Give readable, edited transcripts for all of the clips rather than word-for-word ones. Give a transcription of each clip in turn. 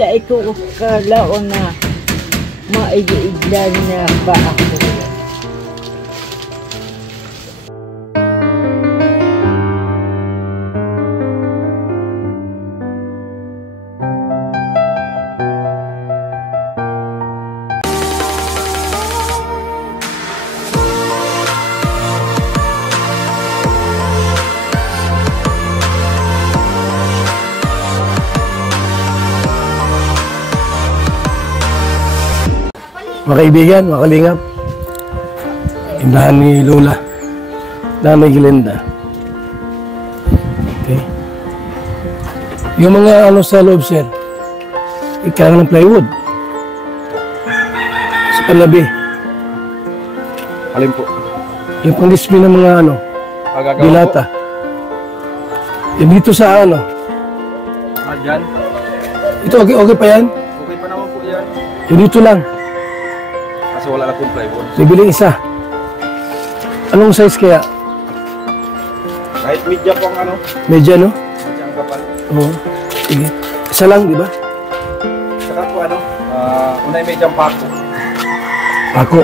sa iko kalaon na maigidlan na ba ako. Mga kaibigan, mga kalingap, tindahan ni Lola, Nanay Glenda. Okay. Yung mga ano sa loob, sir, kailangan ng plywood. Sa panabi. Alin po? Yung pang-display ng mga ano, dilata. Yung dito sa ano. Dyan? Ito, okay pa yan? Okay pa naman po yan. Yung dito lang. Kasi wala na pong plywood. Bibili isa. Anong size kaya? Kahit media po ang ano. Medya, no? Media ang kapal. Oo. Sige. Isa lang, di ba? Saka po ano, unay media ang pako. Pako.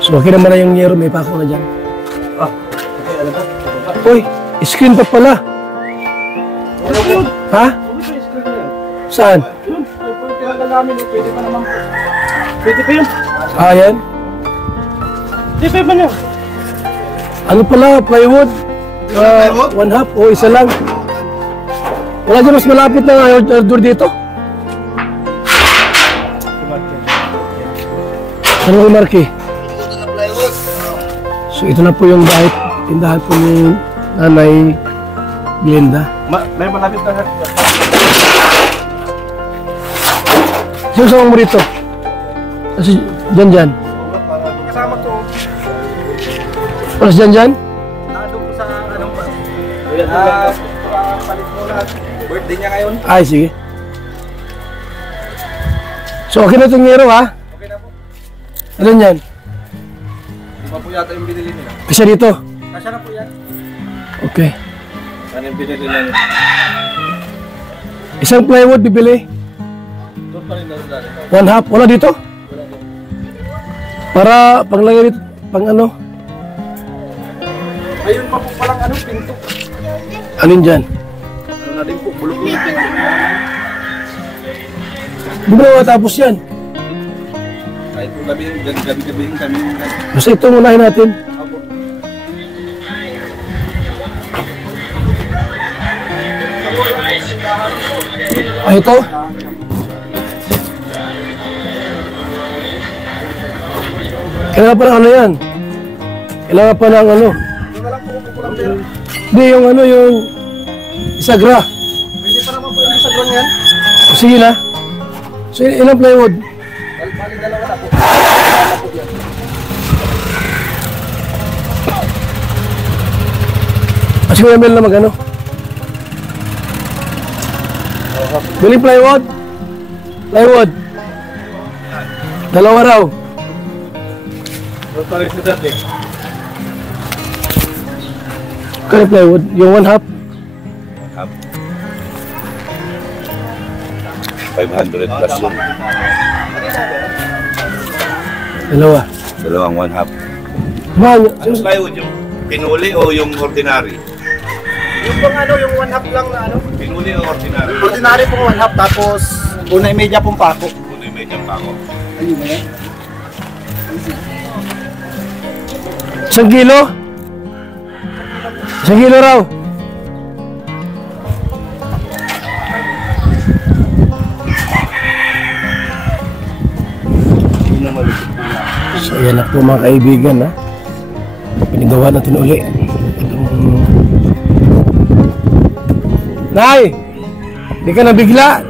So, okay naman na yung yero. May pako na dyan. Okay, alam ka? Uy, screen pa pala. Ano po? Ha? Ano po yung screen na yan? Saan? Yun, kung tinagal namin, pwede pa naman po. Pwede pa yun? Ah, yan? Pwede pa yun? Ano pala, plywood? One half o isa lang. Wala dyan mas malapit na order dito. Ano ko, Marky? So, ito na po yung bahay, tindahan po ni Nanay Glenda. May malapit na. Sino sa mo rito? Kasi dyan. Kasama ko. Paras dyan? Naadong ko sa anong ba? Palit mo lahat. Birthday niya ngayon. Ay, sige. So, okay na itong yero, ha? Okay na po. Ano yan? Iba po yata yung binili nila. Kasi dito. Kasya na po yan. Okay. Ano yung binili nila? Isang plywood bibili. Doon pa rin na dali. One half. Wala dito? Para panglagay dito, pang ano? Ayun pa po palang ano, pinto. Alin dyan? Ano na din po, bulok yung pinto. Di ba matapos yan? Kahit po gabi-gabihin kami. Basta ito munahin natin. Apo. Ay, ito? Kailangan pa ng ano yan? Kailangan pa ng ano? Yung na lang po kukulang din. Hindi, yung ano, yung isagra. Pwede pa naman po yung sa grong yan. O, sige na. So, ilang plywood? Bali dalawa na po. Kasi Kuya Mel na mag-ano? Bili plywood? Plywood? Dalawa raw. Doon pa rin sa dati. Kaya plywood? Yung one half? 500 plus yun. Dalawa. Dalawang one half. Mahal. Ano plywood yung pinuli o yung ordinary? Yung pang ano, yung one half lang na ano. Pinuli o ordinary? Ordinary pong one half, tapos unay media pong pako. Puno yung medyo pako. Ayun na yan. 1 kilo? 1 kilo raw. So yan na po mga kaibigan, ha? Pinagawa natin uli. Nay! Di ka nabigla?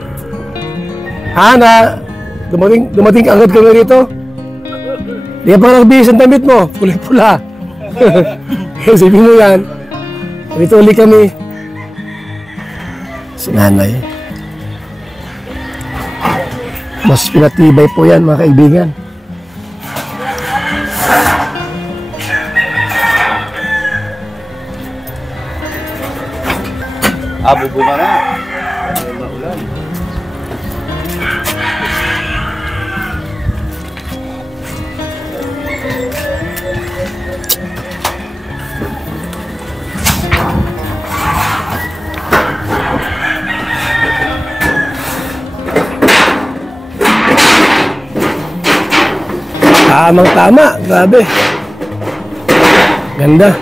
Ha? Na dumating agad kami rito? Di ka pa nagbihis ang damit mo. Pula-pula. Sabi mo yan. Rito uli kami. Si nanay. Mas pinatibay po yan mga kaibigan. Bubunga na. Maulan. Tamang-tama. Grabe. Ganda.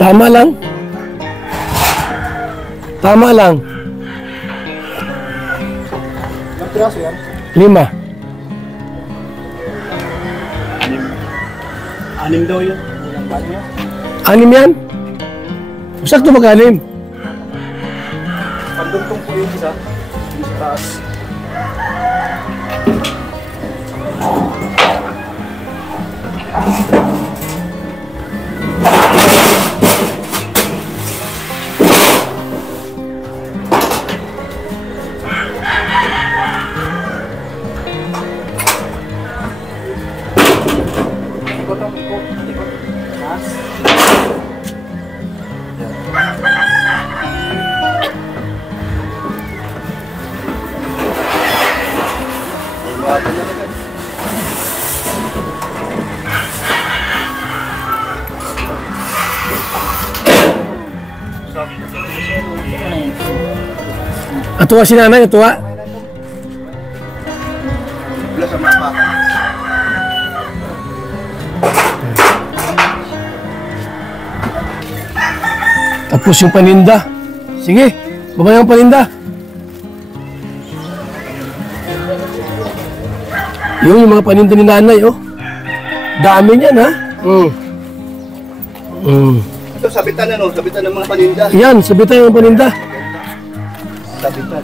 Tama lang. Tama lang. Ilang piraso yan? 5. Anim daw yun. Ilang bag niya? 6 yan? Sakto mag-6. Pandugtong po yung isa. Yung sa taas. Ikot. Taas. Natuwa si nanay, natuwa. Wala sa mapa. Tapos yung paninda. Sige, baba yung paninda. Yung mga paninda ni nanay, oh. Dami niyan, ha? Ito, sabitan na, no? Sabitan ng mga paninda. Yan, sabitan yung paninda. Sabitan.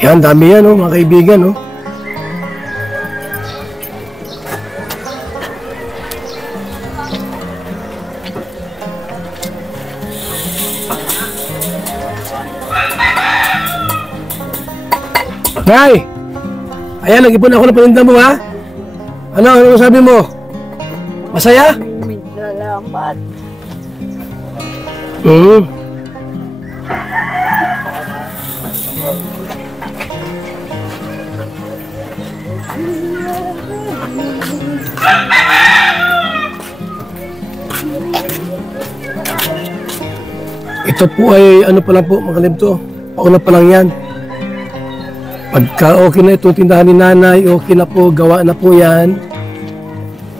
Yan, dami yan, oh, mga kaibigan, oh. Nay! Ayan, nag-ipon ako ng paninda mo, ha? Ano sabi mo? Masaya? Salamat. Ito po ay ano pa lang po, mga kalibto. Pauna pa lang yan. Pagka okay na itong tindahan ni nanay, okay na po, gawa na po yan.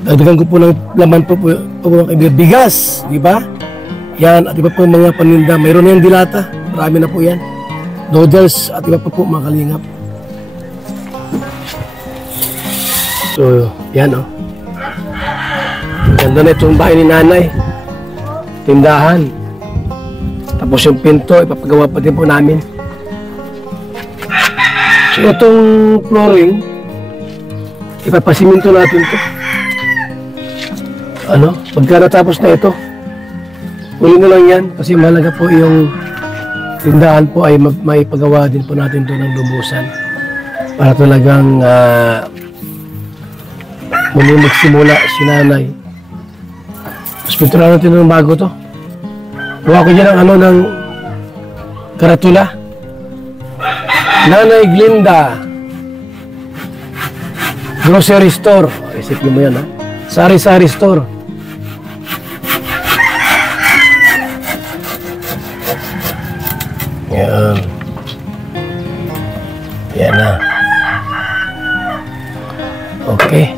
Dagdagan ko po ng laman po bigas, di ba? Yan, at iba po mga paninda. Mayroon na yung dilata, marami na po yan. Noodles, at iba pa po mga kalingap. So, yan oh. Ganda na itong bahay ni nanay. Tindahan. Tapos yung pinto, ipapagawa pa din po namin. So itong flooring, ipapasiminto natin to. Ano? Pagka natapos na ito, uli na lang yan. Kasi mahalaga po yung tindahan po ay maipagawa din po natin to ng lubusan. Para talagang muli magsimula si nanay. Tapos pintura natin ng bago to. Gawa ko dyan ng ng karatula. Nanay Glinda Grocery Store. Isipin mo yan, ha? Sari-sari store. Yan. Yan na. Okay.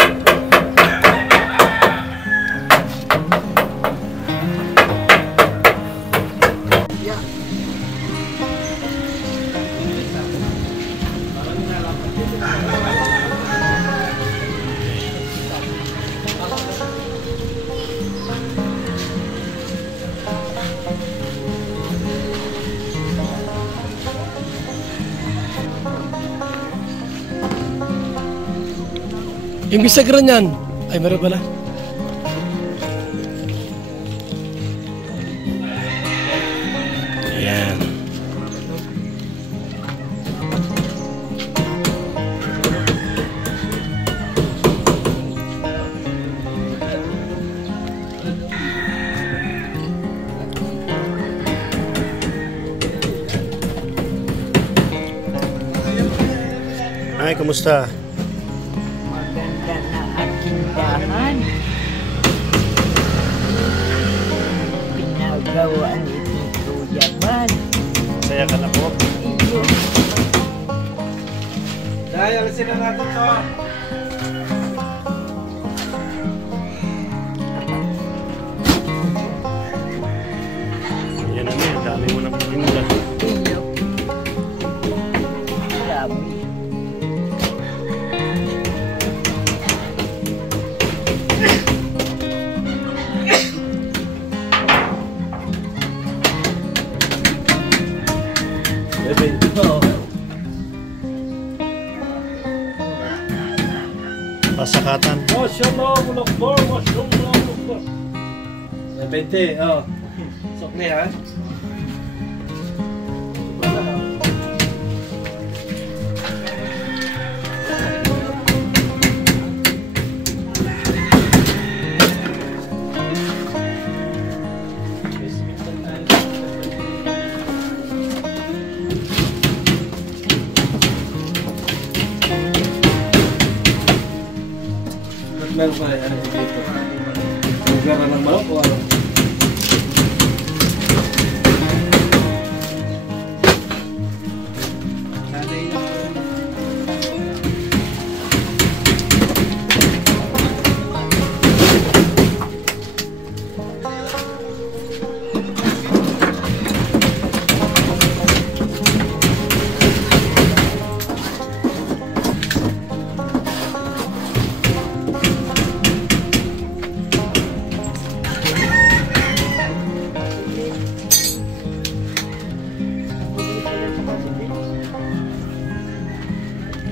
Yung bisagra niyan, ay meron pala. Nay, kumusta? Maganda na ang tindahan. Pinagawa ni Tito Jabal. Saya ka na po. Iyo. Dahil alisin na natin to. Yan na ang dami mo ng paninda. Iyo. Grabe. Pasakatan. Mashallah, mulakbar, mashallah, mulakbar. 20, oh. Sokli ha. Meron pa ano dito. Lugar ng manok o ano?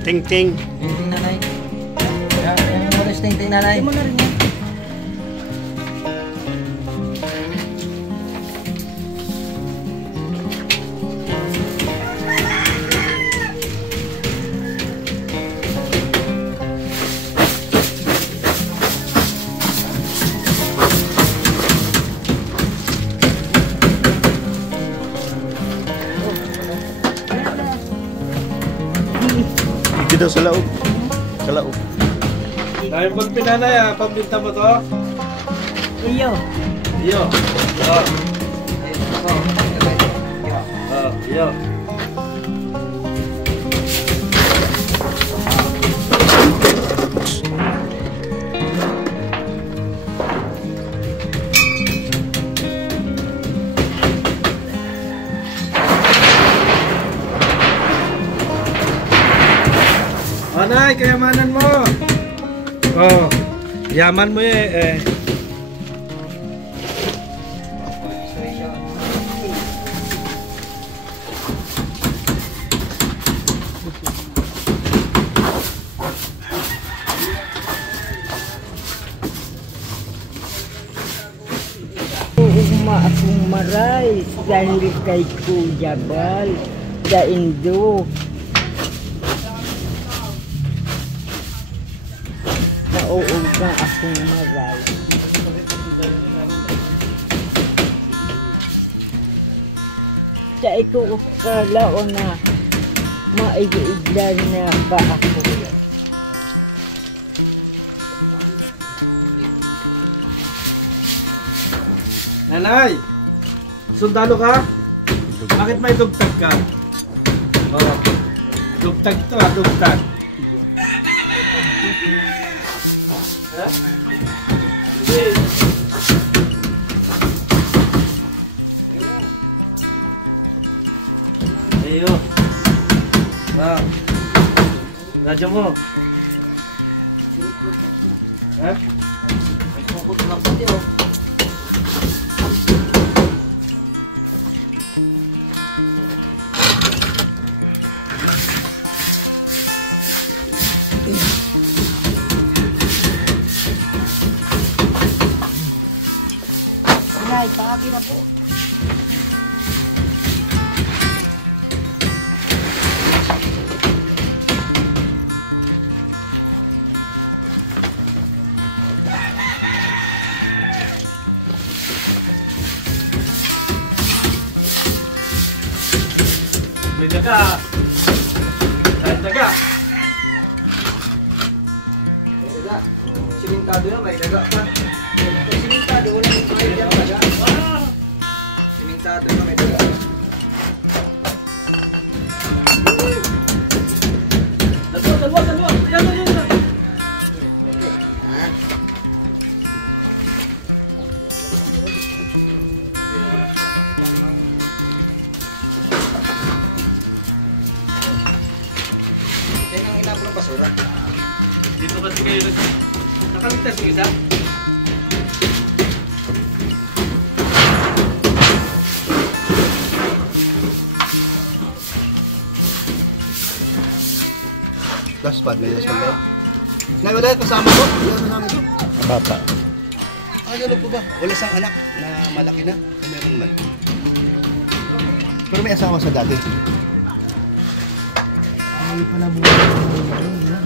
Ting ting. Ting nanay. Yung oras ting nanay. Hindi mo na rin yan. Dito daw sa laog. Sa laog. Dahil pag pinanay ha, pambinta mo to. Iyo. Iyo. Oh. Oh, iyo. Anay, kayamanan mo. Oh, yaman mo eh. Uma akong maray dahil kay Kuya Bal sa Indo. Nauog na akong maray. Sa ito kalaon na maiiglan na pa ako. Nanay, sundalo ka? Bakit may dugtag ka? Oh, dugtag to ha, dugtag. Ha? Ayo. Ah. Radyo mo. Ha? May kukot na pati oh. Nay, paabi na po. May daga. Kahit daga. simentado na, may daga pa. Pag simentado, walang may daga. Simentado na, may daga. Dalawa. Yan. Yan ang inapon ng basura. Dito kasi kayo nakaligtas yung isa. Last spot, may last spot kayo. Nay, wala yung kasama ko? Wala kasama ko? Bata. Ganun po ba? Wala isang anak na malaki na? O meron man? Pero may asawa sa dati. Ay, pala buhay na.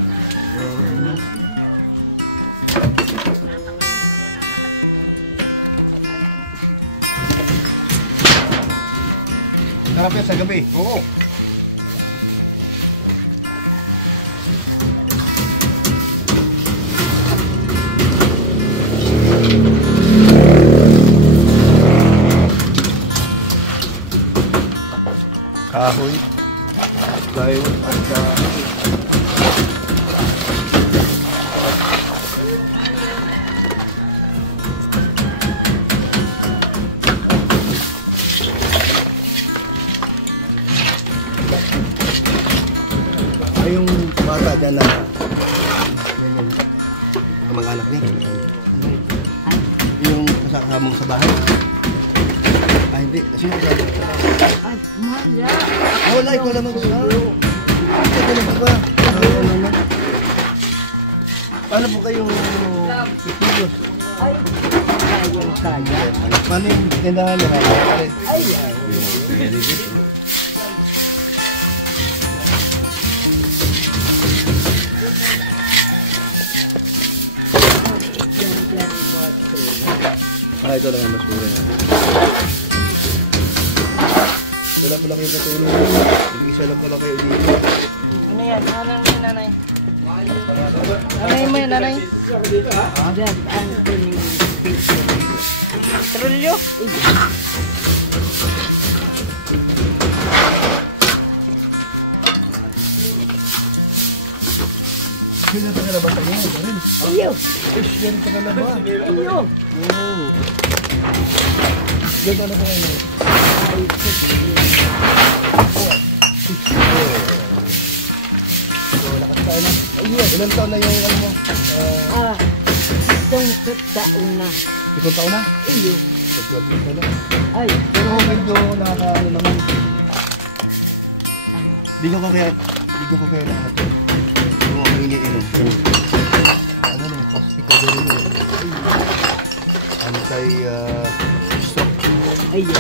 Sarap yan sa gabi. Oo. Kahoy. Plywood at ay yung bata dyan na yan yung kamag-anak niya. Yung kasakamong sa bahay. Ah, hindi. Sino kasama sa bahay? Ay, mala. Ah, wala. Ikaw lang mag-usap. Ikaw lang ba? Paano po kayong kikilos? Ay, kayang kaya. Paano yung tindahan nila? Ay, Very good. dyan mo. Ah, ito lang ang mas mura na. Wala pala kayo katulong. Mag-isa lang pala kayo dito. Ano yan? Nanay mo, nanay. Nanay mo yun, nanay. Dyan ang tuning picture. Trulyo. Sino pa kalabasan niya? Ito rin. Iyo, Fish yan pa kalaba. iyo. Oo. Ganda na ba kayo? Ay, So, lakas tayo na. Ilan taon na yung ano mo? itong taon na. 7 taon na? Iyo. Pagkabi ka na. Ay, Pero medyo nakakaano naman. Bigyan ko kaya na ano to. Yung mga iniinom. Ano na yung plastic ko doon yun. Anti-stock. iyo.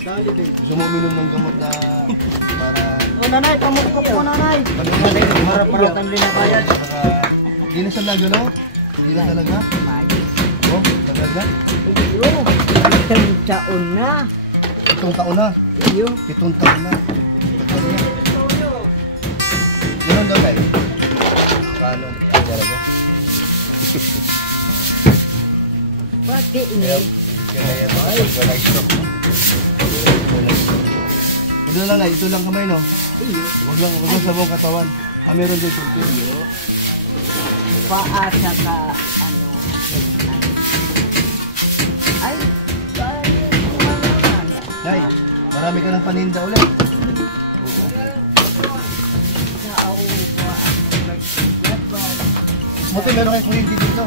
Dali din. Gusto mo uminom ng gamot na para... O, nanay, pamukpok mo, nanay. Nanay, Harap-haratan din na kaya. Di na sa lagano? Di na talaga? Oh, talaga? Iyo. Itong taon na. 7 taon na. Iyo. 7 taon na. Ganun daw tayo. Paano? Talaga? Pati ini. Kaya yan. Wala stock. Ito lang na, ito lang kamay no? Iyo. Huwag lang sa buong katawan. Ah, meron din ito. Iyo. Paasa ka, ano. Ay, Nay, marami ka ng paninda ulit. Buti meron kayo kuryente dito. No?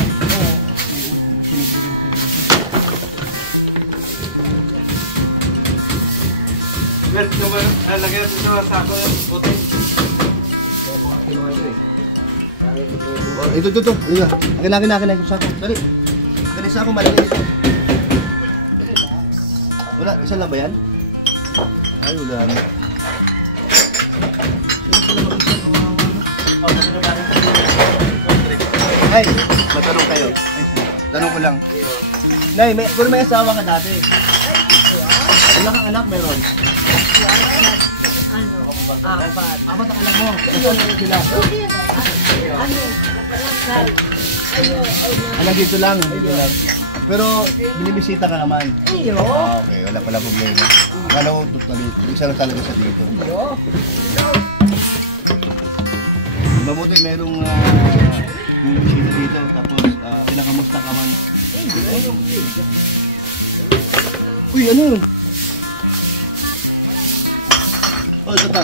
Oo. Buti may kuryente dito. Lagyan sa sako yung buti. Oh, ito. Iya. Akin yung sako. Dali. Dali sako, malagay ito. Wala, isa lang ba yan? Ay, wala na. Ay, matanong kayo. Tanong ko lang. Nay, kung may asawa ka dati. Wala kang anak, meron? ano, Apat. Apat ang anak mo. Nasaan sila? Anak dito lang. Dito lang. Pero binibisita ka naman. Iyo. Okay, wala pala problema. Akala ko totally, isa lang talaga sa dito. Iyo. Mabuti merong bumibisita dito, tapos pinakamusta ka man. Uy, ano yun? Oh, ito ta.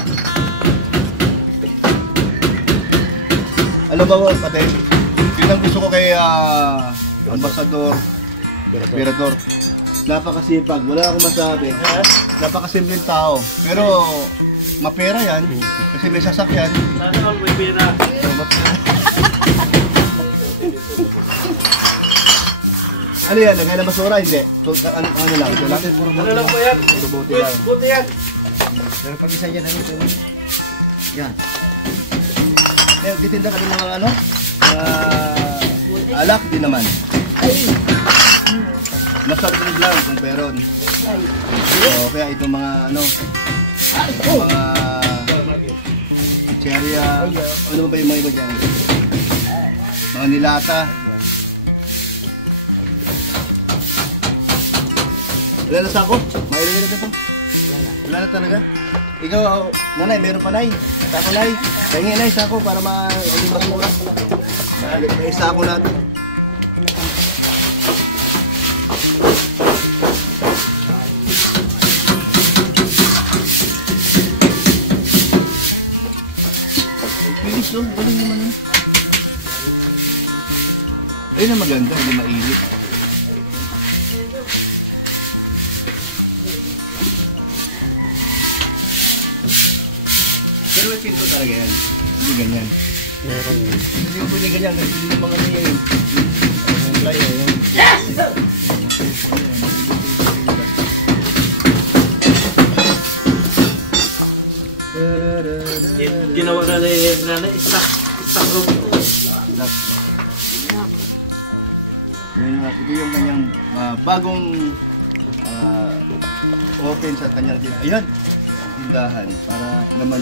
Alam ba mo, pati? Yun ang gusto ko kay Ambassador Virador. Napakasipag, wala akong masabi. Napakasimpleng tao. Pero mapera yan, kasi may sasakyan. Sana all may pera. Ano yan? Lagay na basura? Hindi. So, ano lang? Ito lang? Ano lang po yan? Puro buti lang. Buti yan. Pero pag isa dyan, ano ito? Yan. Eh, titinda ka din ng mga ano? Alak din naman. Masarap lang kung peron. O, kaya itong mga ano, mga cherya, ano ba yung mga iba dyan? Mga nilata. Wala na sako? Mailagay na ito? Wala na talaga? Ikaw, nanay, meron pa nay. Sako nay. Kahingi nay, sako para ma-aling basura. May sako natin. Pilis yun, galing naman yun. Ayun ang maganda, hindi mainit. Pero may pinto talaga yan. Hindi ganyan. Meron yun. Hindi mo pwede ganyan kasi hindi mga niya yun. Ang tayo yun. Ginawa na nanay, stock room. Ito yung kanyang bagong open sa kanyang ayan, tindahan para naman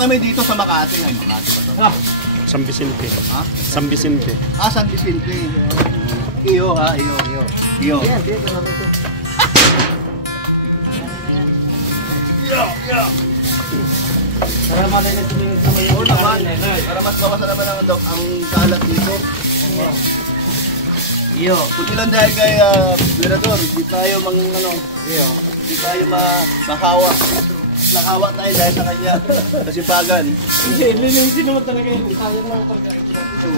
kami dito sa Makati. Ay, Makati ba to? San Vicente. Ha? San Vicente. San Vicente. Iyo ha, iyo. Iyo. Para malinis sa mga Oo naman. Para mas bawasan naman ang kalat dito. Iyo. Kundi lang dahil kay Virador, di tayo di tayo mahawa. Nakawa tayo dahil sa kanya. Kasipagan. Hindi, lilinisin naman talaga yun. Sayang lang pagkain. So,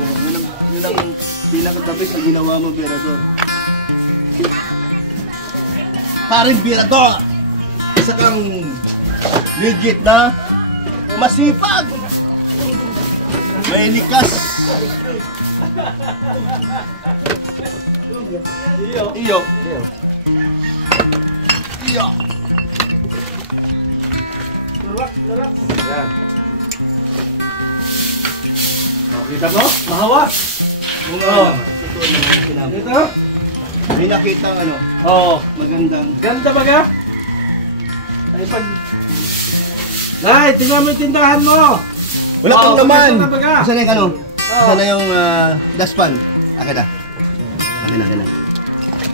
yun ang pinakadabis na ginawa mo, Virador. Paring Virador! Isa kang legit na masipag! May likas! Iyo. Relax. Yan. Kita mo? Mahawak. Totoo naman sinabi. Dito? May nakita ano, Oo. magandang. Ganda ba ka? Ay pag... Nay, tingnan mo yung tindahan mo. Wala kang naman! maganda ba ka? Saan na yung ano? Saan na yung dustpan? Akin na.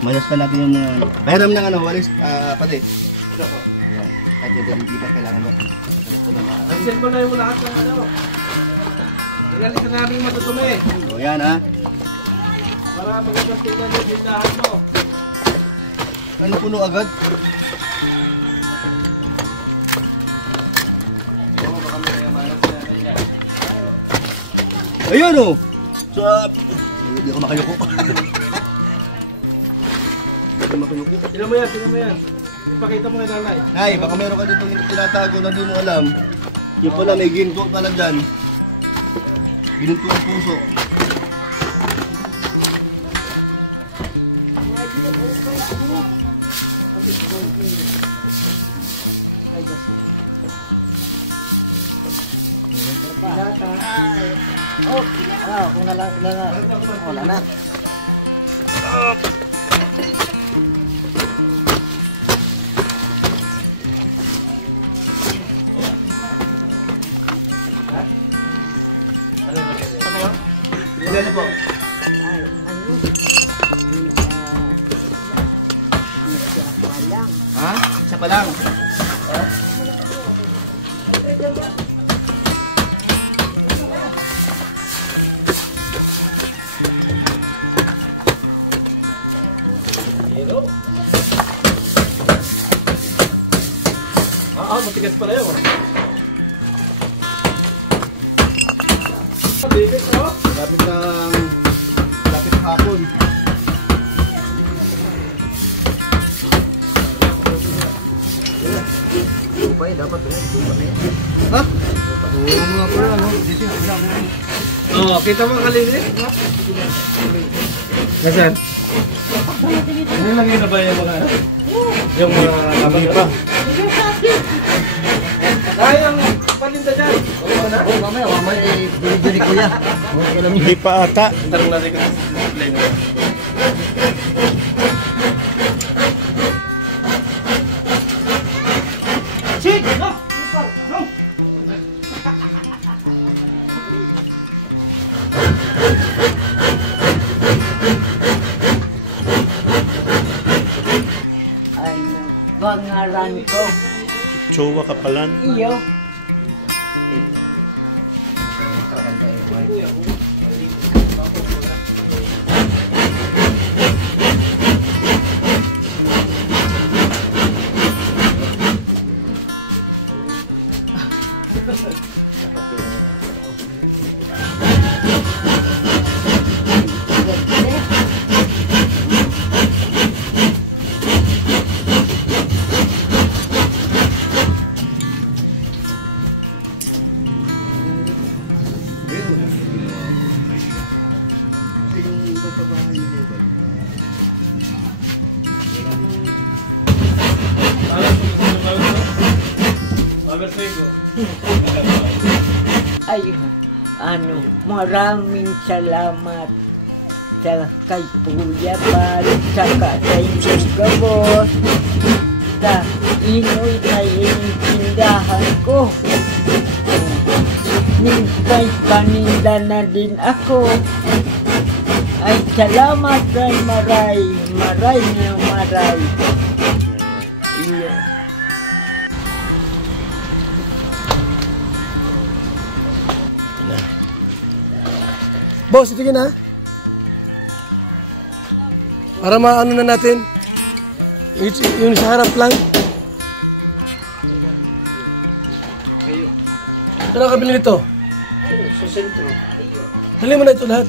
Madaspan natin yung mga... Bayaram ng ano, walis, pati. Ayan. Kahit yung hindi pa kailangan mo. Ito na mga... Send mo na yung lahat ng ano. Inalisan namin yung matutumi. So yan ha. Para magandang tingnan yung tindahan mo. Ano puno agad? Ayun o! So, hindi ako makayuko. Hindi ako makayuko. Tingnan mo yan. Ipakita mo kay nanay. Nay, baka meron ka dito yung tinatago na di mo alam. Yung pala may ginto pala dyan. Ginto ang puso. Oh, kung wala na. Ilan po? Ay, ano? Isa pa lang. Ha? Isa pa lang. Matigas pala yun. Lapit ng hapon. Upay, dapat yun. Ha? Oo mga pala, no? Oo, kita mo kalinis? Nasaan? Ano lang yun na ba yung mga ano? Yung mga laban pa? Dahil ang palinda dyan. Oh, mamaya, bili-bili ko yan. Hindi pa ata. Tarong natin kasi sa display na. Ano, bangaran ko. Chowa kapalan. Iyo. Ay, ano, maraming salamat sa kay Kuya Bal, saka sa inyong gabos, sa inoy na initindahan ko. Minsan paninda na din ako. Ay, salamat kay maray na maray. Iyo. Boss, ito na. Para maano na natin. Yung sa harap lang. Saan ang kabili nito? Sa sentro. Dali mo na ito lahat.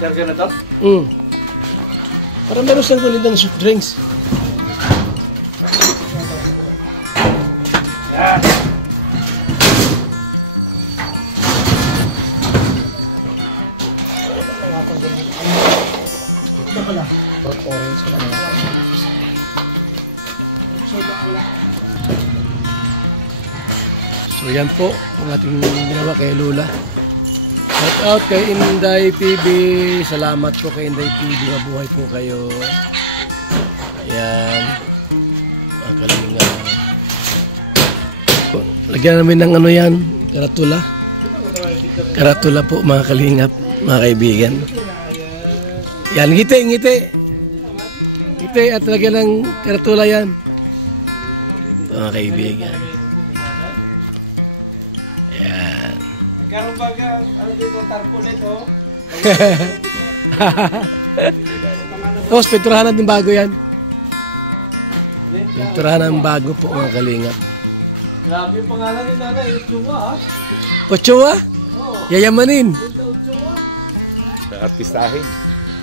Karga na to? Para meron siyang kulindang soft drinks. So yan po ang ating ginawa kay Lola. Shout out kay Inday PB. Salamat po kay Inday PB. Mabuhay po kayo. Ayan. Ang kalinga. Lagyan namin ng ano yan. Karatula. Karatula po mga kalingap. Mga kaibigan. Yan. Ngiti. Ngiti at lagyan ng karatula yan. Mga kaibigan. Ayan. Karoon baga, ano dito, tarpon ito? Tapos, pinturahan natin bago yan. Pinturahan ng bago po mga kalingap. Grabe yung pangalan ni Nanay, Uchuwa ah. Ochoa? Yayamanin. Uchuwa. Artistahin.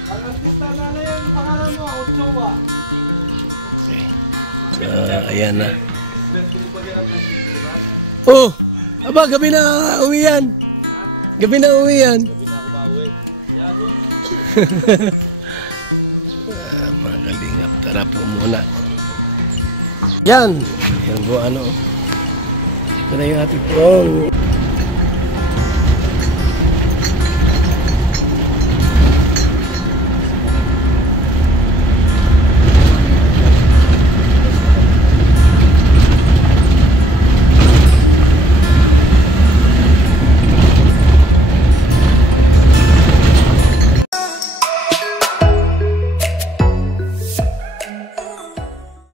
Ang artista Nanay yung pangalan mo, Uchuwa. Ayan na. Oh! Aba, gabi na uwi yan. Gabi na uwi yan. Mga kalingap, tara po muna. Yan. Yan po ano. Ito na yung ating pong